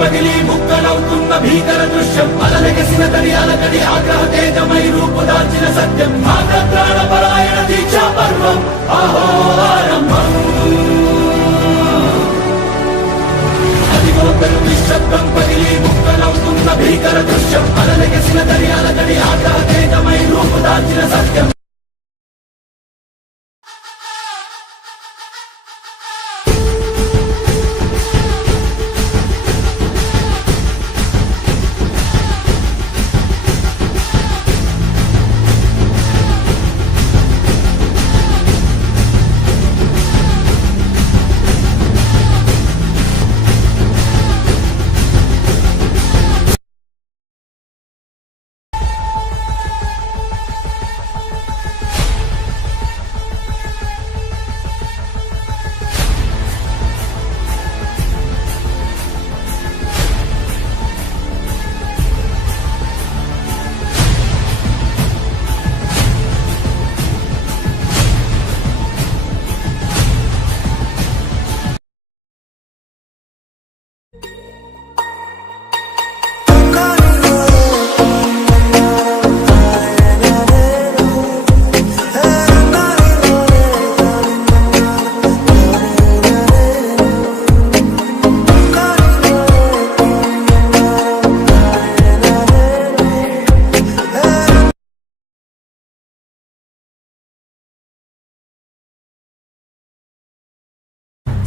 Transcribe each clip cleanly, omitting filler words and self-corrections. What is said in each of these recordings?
పగిలి ముక్కలవుతున్న భీకర దృశ్యం అలలెగసిన తడి అలకడి ఆగ్రహ తేజమై రూపుదాల్చిన సత్యం ప్రాణ పరాయణ దీక్షా పర్వం అహో ఆరంభం అదిగో పెను నిశ్శబ్దం పగిలి ముక్కలవుతున్న భీకర దృశ్యం అలలెగసిన తడి అలకడి ఆగ్రహ తేజమై రూపుదాల్చిన సత్యం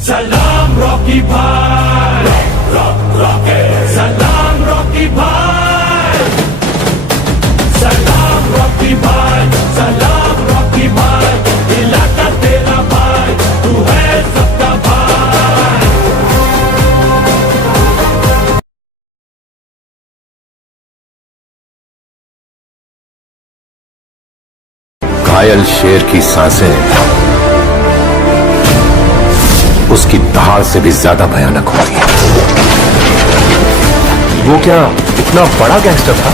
सलाम रॉकी भाई सलाम रॉकी भाई सलाम रॉकी भाई सलाम रॉकी भाई इलाका तेरा भाई तू है सबका भाई घायल शेर की सांसें उसकी दहाड़ से भी ज्यादा भयानक होती है। वो क्या इतना बड़ा गैंगस्टर था?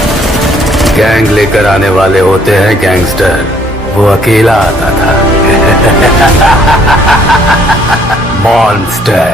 गैंग लेकर आने वाले होते हैं गैंगस्टर, वो अकेला आता था। मॉन्स्टर